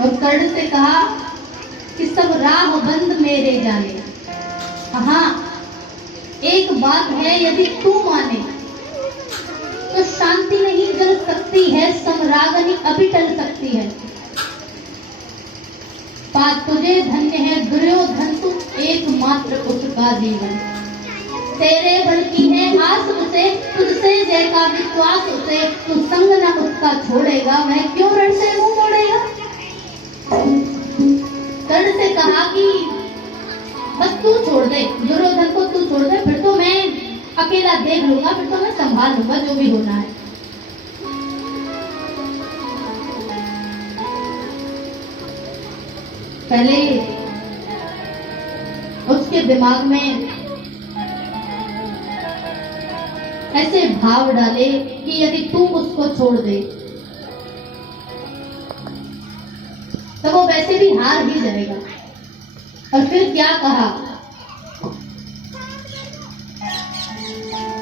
और कर्ण से कहा कि सब राह बंद मेरे जाने। हाँ, एक बात है, यदि तू माने तो शांति नहीं जल सकती है, समरागनी अभी टल सकती है। पात तुझे धन्य है दुर्योधन, तू एकमात्र उसका जीवन। तेरे बल की है आस उसे, तुझसे जय का विश्वास उसे, तू संग न उसका छोड़ेगा, वह क्यों रण से मुंह मोड़ेगा। कर्ण से कहा कि बस तू छोड़ दे, दुर्योधन को तू छोड़ दे, फिर तो मैं अकेला देख लूंगा, फिर तो मैं संभाल लूंगा जो भी होना है। पहले उसके दिमाग में ऐसे भाव डाले कि यदि तू उसको छोड़ दे तो वो वैसे भी हार ही जाएगा। और फिर क्या कहा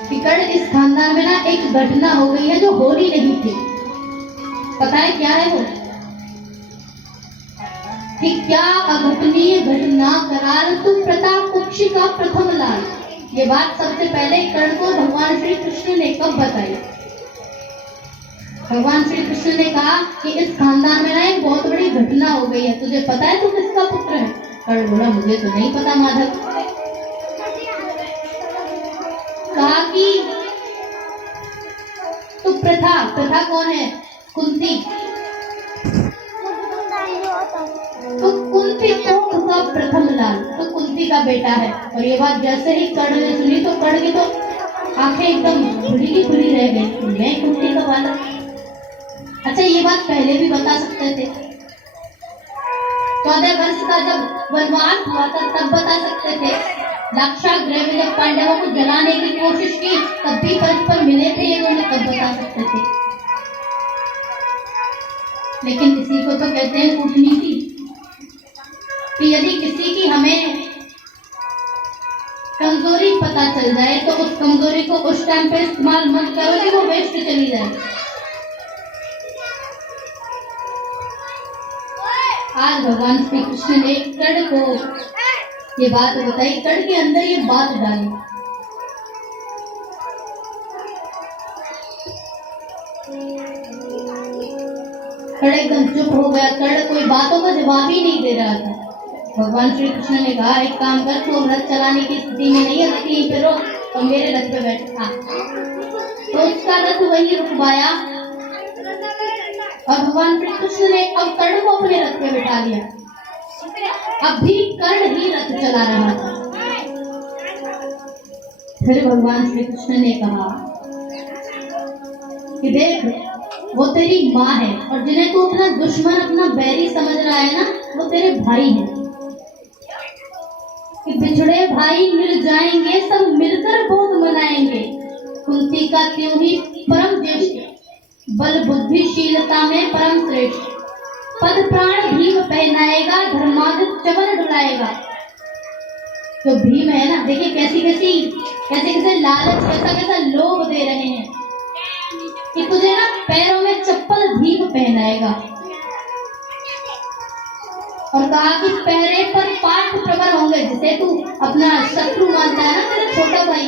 कि कर्ण, इस खानदान में ना एक घटना हो गई है जो होनी नहीं थी। पता है क्या है वो? कि क्या अघटनीय घटना करार, तू प्रताप कुक्षी का प्रथम लाल। ये बात सबसे पहले कर्ण को भगवान श्री कृष्ण ने कब बताई? भगवान श्री कृष्ण ने कहा कि इस खानदान में ना एक बहुत बड़ी घटना हो गई है, तुझे पता है तू किसका पुत्र है? कर्ण बोला मुझे तो नहीं पता माधव। कहा कि तू प्रथा कौन है? कुंती। तो कुंती का प्रथम लाल, तो कुंती का बेटा है। और ये बात जैसे ही कर्ण ने सुनी तो कर्ण की तो आंखें एकदम खुली की खुली रह गई। मैं कुंती का बालक? अच्छा, ये बात पहले भी बता सकते थे। 14 वर्ष का जब वनवास हुआ था तब बता सकते थे। लाक्षागृह में जब पांडवों को जलाने की कोशिश की तब भी परस्पर मिले थे, ये दोनों तब बता सकते थे। लेकिन इसी को तो कहते हैं कूटनीति, कि यदि किसी की हमें कमजोरी पता चल जाए तो उस कमजोरी को उस टाइम पे इस्तेमाल मत करो कि वो वेस्ट चली जाए। आज भगवान श्री कृष्ण ने कर्ण को ये बात बताई, कर्ण के अंदर ये बात डाली। कर्ण एकदम चुप हो गया। कर्ण कोई बातों का जवाब ही नहीं दे रहा था। भगवान श्री कृष्ण ने कहा एक काम कर, तू रथ चलाने की स्थिति में नहीं है, रथ यहीं पे रोक, तो मेरे रथ पे बैठा। तो उसका रथ वहीं रुकवाया और भगवान श्री कृष्ण ने अब कर्ण को अपने रथ पे बिठा लिया। अब भी कर्ण ही रथ चला रहा था। फिर भगवान श्री कृष्ण ने कहा कि देख, वो तेरी माँ है और जिन्हें तू अपना दुश्मन, अपना बैरी समझ रहा है ना, वो तेरे भाई हैं। कि बिछड़े भाई मिल जाएंगे, सब मिलकर भोग मनाएंगे। कुंती का त्यों ही परम ज्येष्ठ, बल बुद्धिशीलता में परम श्रेष्ठ। पद प्राण भीम पहनाएगा, धर्मार्थ चवन डुलाएगा। तो भीम है ना, देखिए कैसे लालच, कैसा लोभ दे रहे हैं कि तुझे ना पैरों में चप्पल भीम पहनाएगा। और कहा कि पहरे पर पाठ प्रवर होंगे। जिसे तू अपना शत्रु मानता है ना, तेरा छोटा भाई,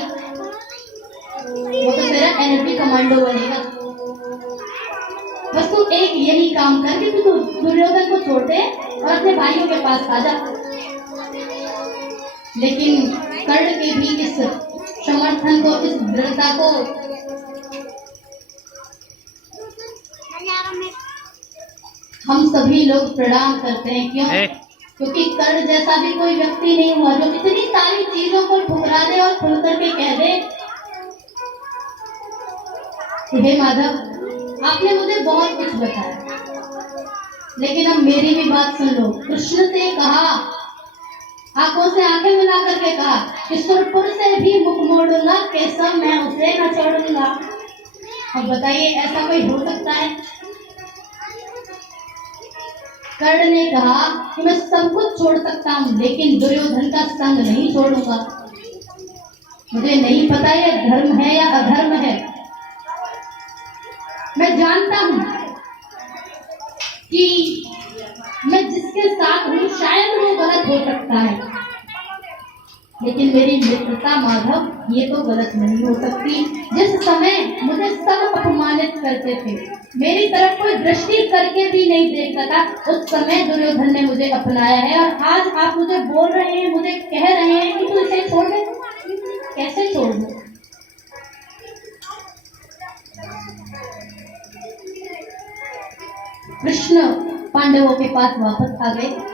वो तो तेरा एनर्जी कमांडो बनेगा। बस तू एक यही काम कर कि तू दुर्योधन को छोड़ दे और अपने भाइयों के पास आ जा। लेकिन कर्ण के भी इस समर्थन को, इस दृढ़ता को हम सभी लोग प्रणाम करते हैं। क्यों? क्योंकि कर्ण जैसा भी कोई व्यक्ति नहीं हुआ जो इतनी सारी चीजों को ठुकरा दे और खुल करके कह दे हे माधव, आपने मुझे बहुत कुछ बताया, लेकिन अब मेरी भी बात सुन लो। कृष्ण से कहा, आंखों से आंखें मिला करके कहा कि सुरपुर से भी मुख मोड़ूंगा, केशव मैं उसे न छोड़ूंगा। अब बताइए ऐसा कोई हो सकता है? कर्ण ने कहा कि मैं सब कुछ छोड़ सकता हूँ लेकिन दुर्योधन का संग नहीं छोड़ूंगा। मुझे नहीं पता ये धर्म है या अधर्म है। मैं जानता हूँ कि सकता है, लेकिन मेरी मित्रता माधव ये तो गलत नहीं हो सकती। जिस समय मुझे सब अपमानित करते थे, मेरी तरफ कोई दृष्टि करके भी नहीं देखता था, उस समय दुर्योधन ने मुझे अपनाया है। और आज आप मुझे बोल रहे हैं, मुझे कह रहे हैं कि तू इसे छोड़ दे। कैसे छोड़ दे? कृष्ण पांडवों के पास वापस आ गए।